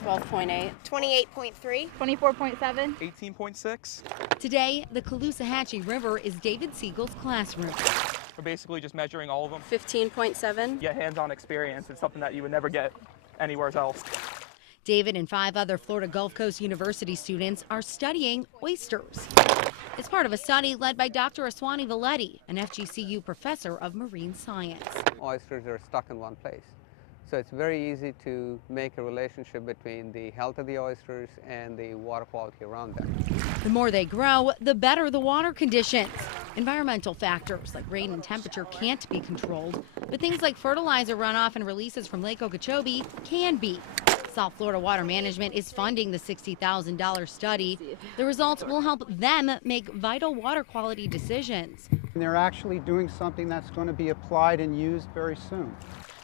12.8. 28.3. 24.7. 18.6. Today, the Caloosahatchee River is David Siegel's classroom. We're basically just measuring all of them. 15.7. Get hands-on experience. It's something that you would never get anywhere else. David and 5 other Florida Gulf Coast University students are studying oysters. It's part of a study led by Dr. Aswani Valetti, an FGCU professor of marine science. Oysters are stuck in one place. So it's very easy to make a relationship between the health of the oysters and the water quality around them. The more they grow, the better the water conditions. Environmental factors like rain and temperature can't be controlled, but things like fertilizer runoff and releases from Lake Okeechobee can be. South Florida Water Management is funding the $60,000 study. The results will help them make vital water quality decisions. And they're actually doing something that's going to be applied and used very soon.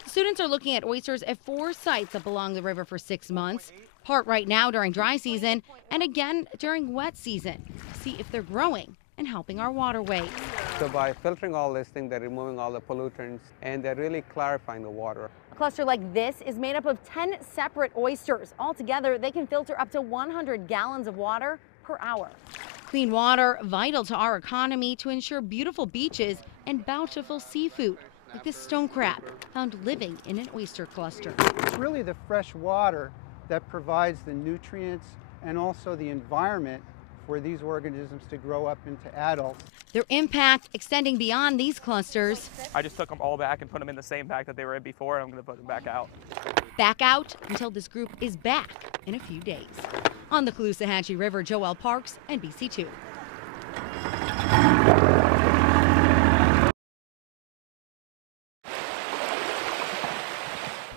Students are looking at oysters at 4 sites up along the river for 6 months, part right now during dry season and again during wet season, to see if they're growing and helping our waterways. So by filtering all this thing, they're removing all the pollutants and they're really clarifying the water. A cluster like this is made up of 10 separate oysters. Altogether, they can filter up to 100 gallons of water per hour. Clean water, vital to our economy to ensure beautiful beaches and bountiful seafood, like this stone crab found living in an oyster cluster. It's really the fresh water that provides the nutrients and also the environment for these organisms to grow up into adults. Their impact extending beyond these clusters. I just took them all back and put them in the same bag that they were in before, and I'm going to put them back out. Back out until this group is back in a few days. On the Caloosahatchee River, Joelle Parks, NBC2.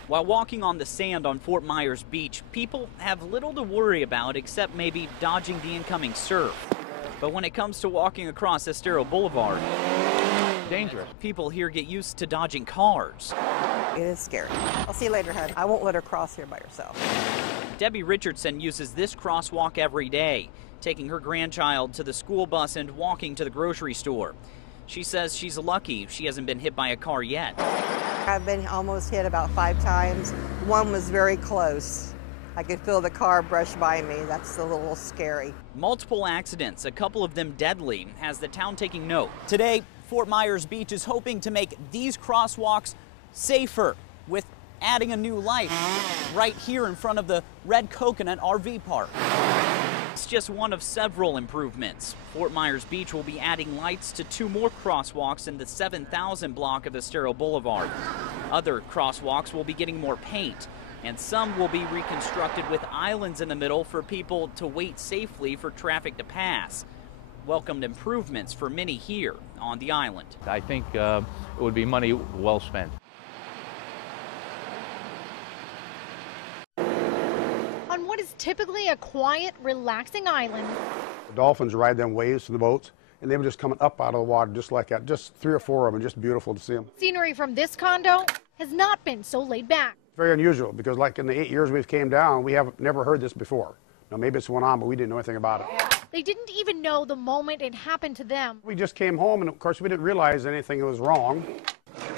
While walking on the sand on Fort Myers Beach, people have little to worry about except maybe dodging the incoming surf. But when it comes to walking across Estero Boulevard, dangerous. People here get used to dodging cars. It is scary. I'll see you later, hon. I won't let her cross here by herself. Debbie Richardson uses this crosswalk every day, taking her grandchild to the school bus and walking to the grocery store. She says she's lucky she hasn't been hit by a car yet. I've been almost hit about 5 times. One was very close. I could feel the car brush by me. That's a little scary. Multiple accidents, a couple of them deadly, has the town taking note. Today, Fort Myers Beach is hoping to make these crosswalks safer with adding a new light right here in front of the Red Coconut RV Park. It's just one of several improvements. Fort Myers Beach will be adding lights to 2 more crosswalks in the 7000 block of Estero Boulevard. Other crosswalks will be getting more paint, and some will be reconstructed with islands in the middle for people to wait safely for traffic to pass. Welcomed improvements for many here on the island. I think it would be money well spent. On what is typically a quiet, relaxing island. The dolphins ride them waves to the boats, and they were just coming up out of the water just like that. Just 3 or 4 of them, just beautiful to see them. Scenery from this condo has not been so laid back. Very unusual, because like in the 8 years we've came down, we have never heard this before. Now maybe it's went on, but we didn't know anything about it. They didn't even know the moment it happened to them. We just came home, and of course we didn't realize anything was wrong.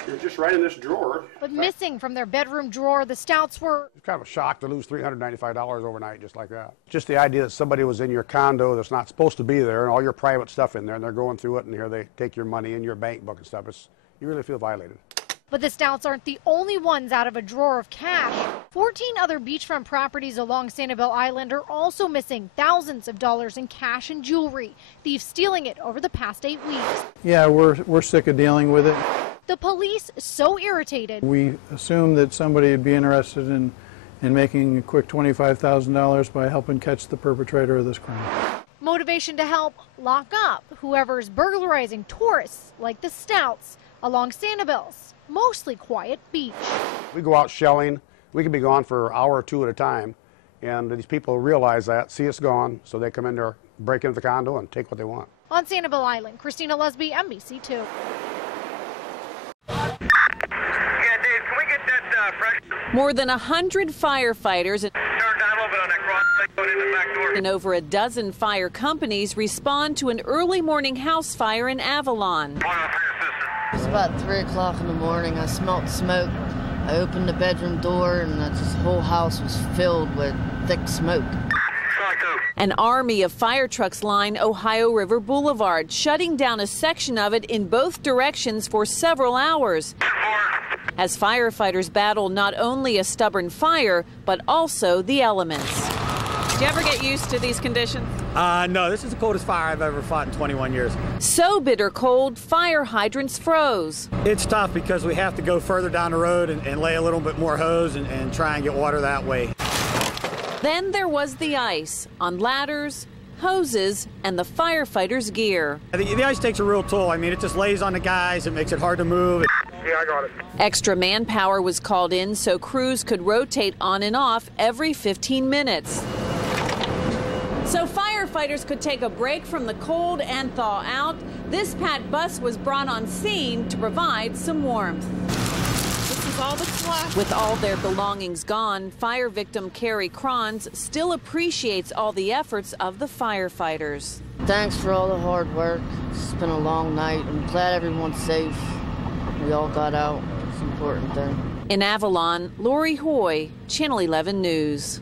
It was just right in this drawer. But missing from their bedroom drawer, the Stouts were... It's kind of a shock to lose $395 overnight just like that. Just the idea that somebody was in your condo that's not supposed to be there, and all your private stuff in there, and they're going through it, and here they take your money and your bank book and stuff. You really feel violated. But the Stouts aren't the only ones out of a drawer of cash. 14 other beachfront properties along Sanibel Island are also missing thousands of dollars in cash and jewelry. Thieves stealing it over the past 8 weeks. Yeah, we're sick of dealing with it. The police so irritated. We assumed that somebody would be interested in making a quick $25,000 by helping catch the perpetrator of this crime. Motivation to help lock up whoever's burglarizing tourists like the Stouts along Sanibel's mostly quiet beach. We go out shelling. We can be gone for an hour or 2 at a time, and these people realize that, see us gone, so they come in there, break into the condo, and take what they want. On Sanibel Island, Christina Lusby, NBC2. More than 100 firefighters and over a dozen fire companies respond to an early morning house fire in Avalon. It was about 3 o'clock in the morning. I smelled smoke I opened the bedroom door, and this whole house was filled with thick smoke. An army of fire trucks line Ohio River Boulevard, shutting down a section of it in both directions for several hours as firefighters battle not only a stubborn fire, but also the elements. Do you ever get used to these conditions? No, this is the coldest fire I've ever fought in 21 years. So bitter cold, fire hydrants froze. It's tough because we have to go further down the road and lay a little bit more hose and try and get water that way. Then there was the ice on ladders, hoses, and the firefighters' gear. The ice takes a real toll. I mean, it just lays on the guys. It makes it hard to move. Yeah, I got it. Extra manpower was called in so crews could rotate on and off every 15 minutes. So firefighters could take a break from the cold and thaw out. This Pat bus was brought on scene to provide some warmth. This is all that's left. With all their belongings gone, fire victim Carrie Kranz still appreciates all the efforts of the firefighters. Thanks for all the hard work. It's been a long night. I'm glad everyone's safe. We all got out. It's an important thing. In Avalon, Lori Hoy, Channel 11 News.